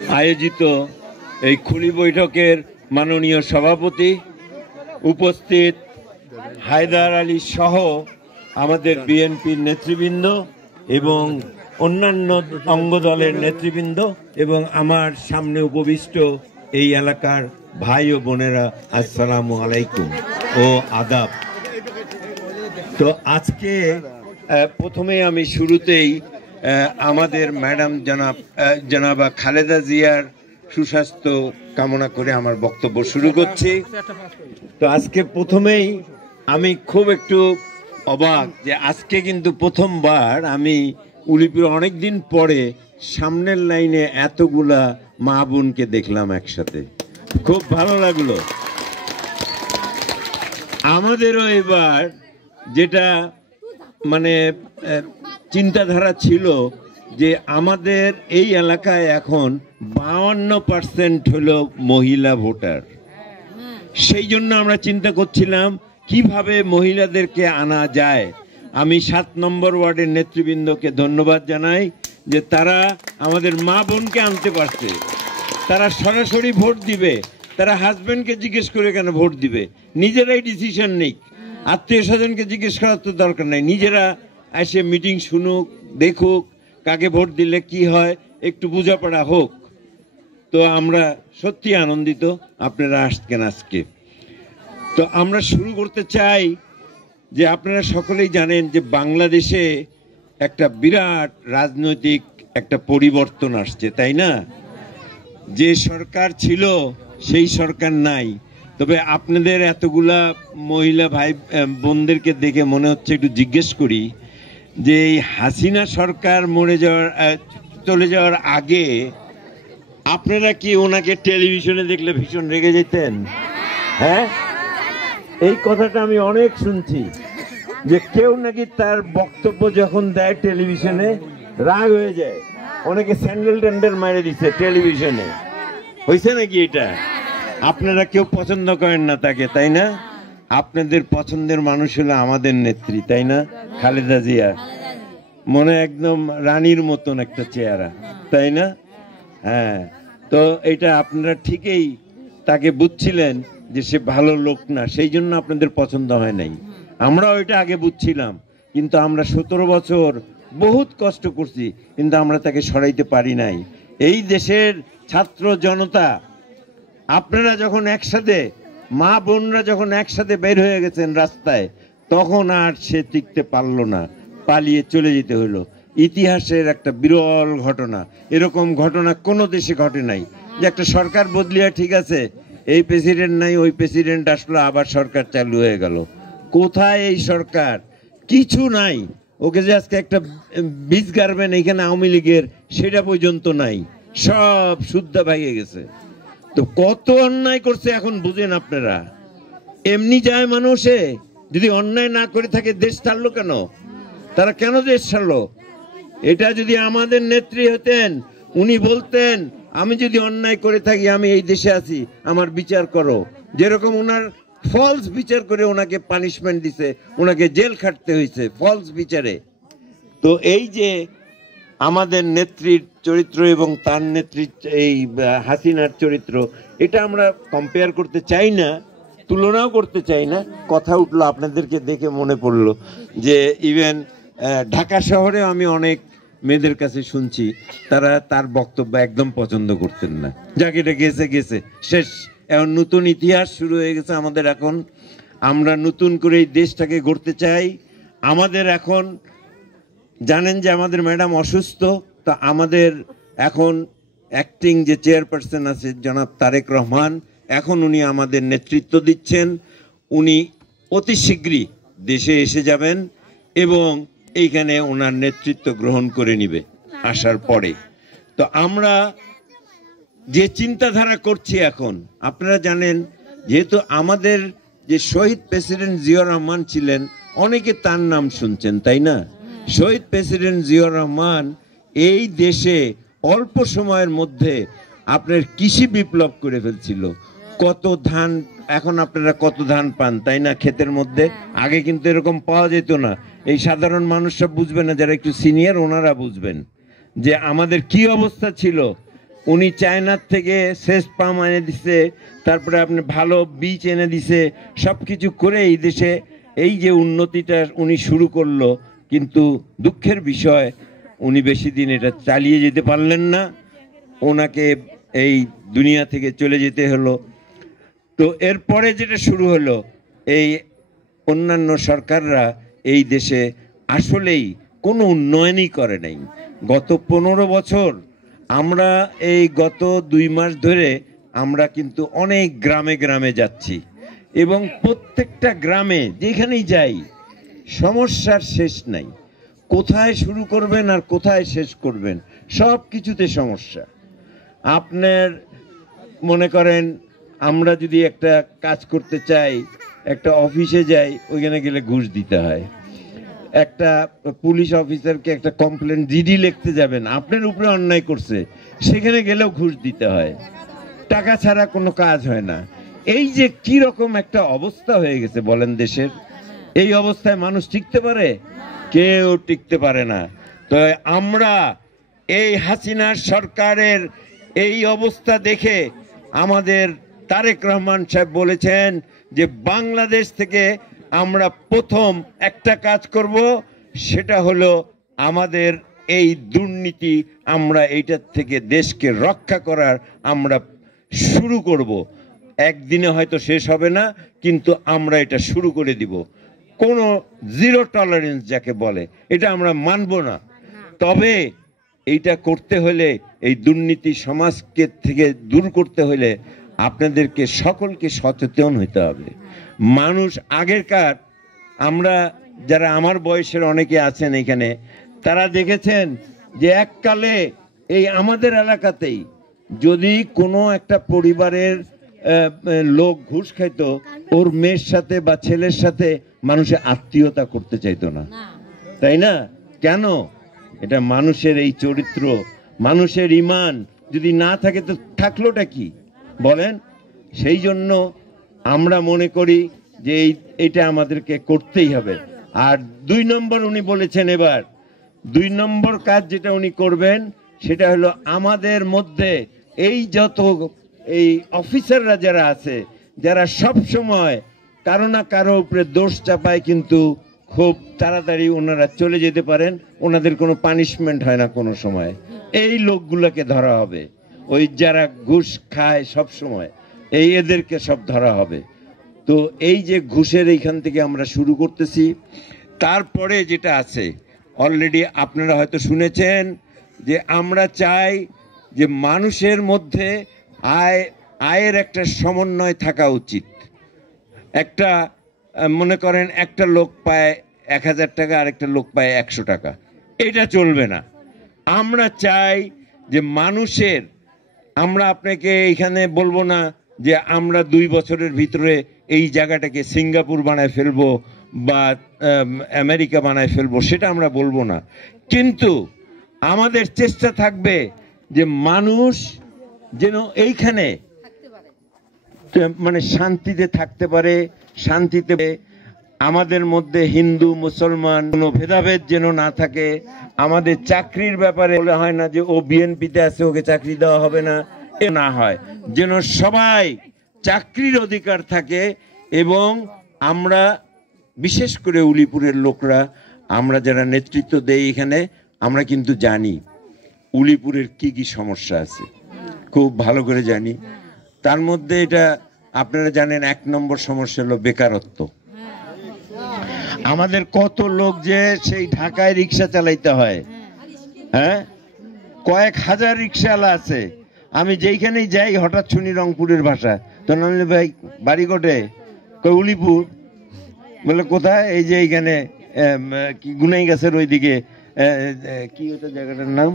আয়োজিত এই খুলি বৈঠকের মাননীয় সভাপতি, উপস্থিত হায়দার আলী সহ আমাদের বিএনপির নেতৃবৃন্দ এবং অন্যান্য অঙ্গদলের নেতৃবৃন্দ এবং আমার সামনে উপবিষ্ট এই এলাকার ভাই ও বোনেরা, আসসালামু আলাইকুম ও আদাব। তো আজকে প্রথমে আমি শুরুতেই আমাদের ম্যাডাম জনাবা খালেদা জিয়ার সুস্বাস্থ্য কামনা করে আমার বক্তব্য শুরু করছি। তো আজকে প্রথমেই আমি খুব একটু অবাক যে আজকে কিন্তু প্রথমবার আমি উলিপুরে অনেকদিন পরে সামনের লাইনে এতগুলা মা বোনকে দেখলাম একসাথে, খুব ভালো লাগলো। আমাদেরও এবার যেটা মানে চিন্তাধারা ছিল যে আমাদের এই এলাকায় এখন 52% হলো মহিলা ভোটার, সেই জন্য আমরা চিন্তা করছিলাম কিভাবে মহিলাদেরকে আনা যায়। আমি 7 নম্বর ওয়ার্ডের নেতৃবৃন্দকে ধন্যবাদ জানাই যে তারা আমাদের মা বোনকে আনতে পারছে। তারা সরাসরি ভোট দিবে, তারা হাজব্যান্ডকে জিজ্ঞেস করে কেন ভোট দিবে, নিজেরাই ডিসিশন নিক, আত্মীয় স্বজনকে জিজ্ঞেস করার তো দরকার নাই, নিজেরা এসে মিটিং শুনুক, দেখুক কাকে ভোট দিলে কি হয়, একটু বোঝাপড়া হোক। তো আমরা সত্যি আনন্দিত আপনারা আসছেন আজকে। তো আমরা শুরু করতে চাই যে আপনারা সকলেই জানেন যে বাংলাদেশে একটা বিরাট রাজনৈতিক একটা পরিবর্তন আসছে, তাই না? যে সরকার ছিল সেই সরকার নাই। তবে আপনাদের এতগুলা মহিলা ভাই বোনদেরকে দেখে মনে হচ্ছে একটু জিজ্ঞেস করি যে এই হাসিনা সরকার চলে যাওয়ার আগে আপনারা কি ওনাকে টেলিভিশনে দেখলে ভীষণ রেগে যেতেন? হ্যাঁ, এই কথাটা আমি অনেক শুনছি যে কেউ নাকি তার বক্তব্য যখন দেয় টেলিভিশনে রাগ হয়ে যায়, অনেকে স্যান্ডেল ট্যান্ডেল মেরে দিচ্ছে টেলিভিশনে। হয়েছে নাকি এটা? আপনারা কেউ পছন্দ করেন না তাকে, তাই না? আপনাদের পছন্দের মানুষ হলো আমাদের নেত্রী, তাই না? খালেদা জিয়া, মনে একদম রানীর মতন একটা চেহারা, তাই না? হ্যাঁ, তো এটা আপনারা ঠিকই তাকে বুঝছিলেন যে সে ভালো লোক না, সেই জন্য আপনাদের পছন্দ হয় নাই। আমরাও এটা আগে বুঝছিলাম, কিন্তু আমরা 17 বছর বহুত কষ্ট করছি, কিন্তু আমরা তাকে সরাইতে পারি নাই। এই দেশের ছাত্র জনতা আপনারা যখন একসাথে, মা বোনরা যখন একসাথে বের হয়ে গেছেন রাস্তায়, তখন আর সে টিকতে পারলো না, পালিয়ে চলে যেতে হলো। ইতিহাসের একটা বিরল ঘটনা, এরকম ঘটনা কোনো দেশে ঘটে নাই যে একটা সরকার বদলিয়া ঠিক আছে এই প্রেসিডেন্ট নাই, ওই প্রেসিডেন্ট আসলো, আবার সরকার চালু হয়ে গেল। কোথায় এই সরকার? কিছু নাই। ওকে যে আজকে একটা বীজ গাড়বেন এখানে আওয়ামী লীগের, সেটা পর্যন্ত নাই, সব শুদ্ধা ভেঙে গেছে। তো কত অন্যায় করছে এখন বুঝেন আপনারা। এমনি যায় মানুষে, যদি অন্যায় না করে থাকে দেশ ছাড়লো কেন? তারা কেন দেশ ছাড়লো? এটা যদি আমাদের নেত্রী হতেন, উনি বলতেন আমি যদি অন্যায় করে থাকি আমি এই দেশে আছি, আমার বিচার করো। যেরকম ওনার ফলস বিচার করে ওনাকে পানিশমেন্ট দিছে, ওনাকে জেল খাটতে হয়েছে ফলস বিচারে। তো এই যে আমাদের নেত্রীর চরিত্র এবং তার নেত্রী এই হাসিনার চরিত্র, এটা আমরা কম্পেয়ার করতে চাই না, তুলনাও করতে চাই না। কথা উঠলো আপনাদেরকে দেখে মনে পড়লো যে ইভেন ঢাকা শহরে আমি অনেক মেয়েদের কাছে শুনছি তারা তার বক্তব্য একদম পছন্দ করতেন না। যাকে এটা গেছে গেছে, শেষ। এখন নতুন ইতিহাস শুরু হয়ে গেছে আমাদের। এখন আমরা নতুন করে এই দেশটাকে গড়তে চাই। আমাদের এখন জানেন যে আমাদের ম্যাডাম অসুস্থ, তা আমাদের এখন অ্যাক্টিং যে চেয়ারপারসন আছে জনাব তারেক রহমান, এখন উনি আমাদের নেতৃত্ব দিচ্ছেন। উনি অতি শীঘ্রই দেশে এসে যাবেন এবং এইখানে ওনার নেতৃত্ব গ্রহণ করে নিবে আসার পরে। তো আমরা যে চিন্তাধারা করছি এখন, আপনারা জানেন যেহেতু আমাদের যে শহীদ প্রেসিডেন্ট জিয়াউর রহমান ছিলেন, অনেকে তার নাম শুনছেন, তাই না? শহীদ প্রেসিডেন্ট জিয়াউর রহমান এই দেশে অল্প সময়ের মধ্যে আপনার কৃষি বিপ্লব করে ফেলছিল। কত ধান, এখন আপনারা কত ধান পান, তাই না? ক্ষেতের মধ্যে আগে কিন্তু এরকম পাওয়া যেত না। এই সাধারণ মানুষরা বুঝবে না, যারা একটু সিনিয়র ওনারা বুঝবেন যে আমাদের কি অবস্থা ছিল। উনি চায়নার থেকে সেচ পাম্প এনে দিছে, তারপরে আপনি ভালো বীজ এনে দিছে, সব কিছু করে এই দেশে এই যে উন্নতিটা উনি শুরু করলো, কিন্তু দুঃখের বিষয় উনি বেশি দিন এটা চালিয়ে যেতে পারলেন না, ওনাকে এই দুনিয়া থেকে চলে যেতে হলো। তো এরপরে যেটা শুরু হলো, এই অন্যান্য সরকাররা এই দেশে আসলেই কোনো উন্নয়নই করে নাই। গত 15 বছর আমরা এই গত 2 মাস ধরে আমরা কিন্তু অনেক গ্রামে গ্রামে যাচ্ছি, এবং প্রত্যেকটা গ্রামে যেখানেই যাই সমস্যার শেষ নাই। কোথায় শুরু করবেন আর কোথায় শেষ করবেন, সব কিছুতে সমস্যা। আপনার মনে করেন আমরা যদি একটা কাজ করতে চাই, একটা অফিসে যাই, ওইখানে গেলে ঘুষ দিতে হয়। একটা পুলিশ অফিসারকে একটা কমপ্লেন জিডি লিখতে যাবেন, আপনার উপরে অন্যায় করছে, সেখানে গেলেও ঘুষ দিতে হয়, টাকা ছাড়া কোনো কাজ হয় না। এই যে কি রকম একটা অবস্থা হয়ে গেছে বলেন দেশের, এই অবস্থায় মানুষ টিকতে পারে? কেউ টিকতে পারে না। তো আমরা এই হাসিনার সরকারের এই অবস্থা দেখে আমাদের তারেক রহমান সাহেব বলেছেন যে বাংলাদেশ থেকে আমরা প্রথম একটা কাজ করব, সেটা হলো আমাদের এই দুর্নীতি, আমরা এইটার থেকে দেশকে রক্ষা করার আমরা শুরু করব। একদিনে হয়তো শেষ হবে না, কিন্তু আমরা এটা শুরু করে দিব। কোনো জিরো টলারেন্স যাকে বলে, এটা আমরা মানব না। তবে এইটা করতে হলে, এই দুর্নীতি সমাজকে থেকে দূর করতে হলে আপনাদেরকে সকলকে সচেতন হতে হবে। মানুষ আগেরকার, আমরা যারা আমার বয়সের অনেকে আছেন এখানে, তারা দেখেছেন যে এককালে এই আমাদের এলাকাতেই যদি কোনো একটা পরিবারের লোক ঘুষ খাইত, ওর মেয়ের সাথে বা ছেলের সাথে মানুষের আত্মীয়তা করতে চাইতো না, তাই না? কেন? এটা মানুষের এই চরিত্র, মানুষের ঈমান যদি না থাকে তো থাকলোটা কি বলেন? সেই জন্য আমরা মনে করি যে এইটা আমাদেরকে করতেই হবে। আর 2 নম্বর উনি বলেছেন, এবার 2 নম্বর কাজ যেটা উনি করবেন সেটা হলো আমাদের মধ্যে এই যত এই অফিসাররা যারা আছে, যারা সব সময় কারো না কারো উপরে দোষ চাপায়, কিন্তু খুব তাড়াতাড়ি ওনারা চলে যেতে পারেন, ওনাদের কোনো পানিশমেন্ট হয় না কোনো সময়, এই লোকগুলোকে ধরা হবে। ওই যারা ঘুষ খায় সব সময়, এদেরকে সব ধরা হবে। তো এই যে ঘুষের এইখান থেকে আমরা শুরু করতেছি। তারপরে যেটা আছে, অলরেডি আপনারা হয়তো শুনেছেন যে আমরা চাই যে মানুষের মধ্যে আয়ের একটা সমন্বয় থাকা উচিত। একটা মনে করেন একটা লোক পায় 1000 টাকা, আরেকটা লোক পায় 100 টাকা, এটা চলবে না। আমরা চাই যে মানুষের, আমরা আপনাকে এইখানে বলবো না যে আমরা 2 বছরের ভিতরে এই জায়গাটাকে সিঙ্গাপুর বানায় ফেলবো বা আমেরিকা বানায় ফেলবো, সেটা আমরা বলবো না। কিন্তু আমাদের চেষ্টা থাকবে যে মানুষ যেন এইখানে মানে শান্তিতে থাকতে পারে, শান্তিতে, আমাদের মধ্যে হিন্দু মুসলমান কোনো ভেদাভেদ যেন না থাকে। আমাদের চাকরির ব্যাপারে বলে হয় না যে ও বিএনপিতে আছে ওকে চাকরি দেওয়া হবে না, এ না হয়, যেন সবাই চাকরির অধিকার থাকে। এবং আমরা বিশেষ করে উলিপুরের লোকরা, আমরা যারা নেতৃত্ব দেই এখানে, আমরা কিন্তু জানি উলিপুরের কি কি সমস্যা আছে, খুব ভালো করে জানি। তার মধ্যে এটা আপনারা জানেন, 1 নম্বর সমস্যা হলো বেকারত্ব। আমাদের কত লোক যে সেই ঢাকায় রিক্সা চালাইতে হয়, হ্যাঁ, কয়েক হাজার রিক্সাওয়ালা আছে। আমি যেইখানেই যাই হঠাৎ শুনি রংপুরের ভাষা, তো নামলে ভাই বাড়ি কোটে, উলিপুর, বলে কোথায়? এই যে এইখানে কি গুনাই গাছের ওইদিকে, কি ওটা জায়গাটার নাম?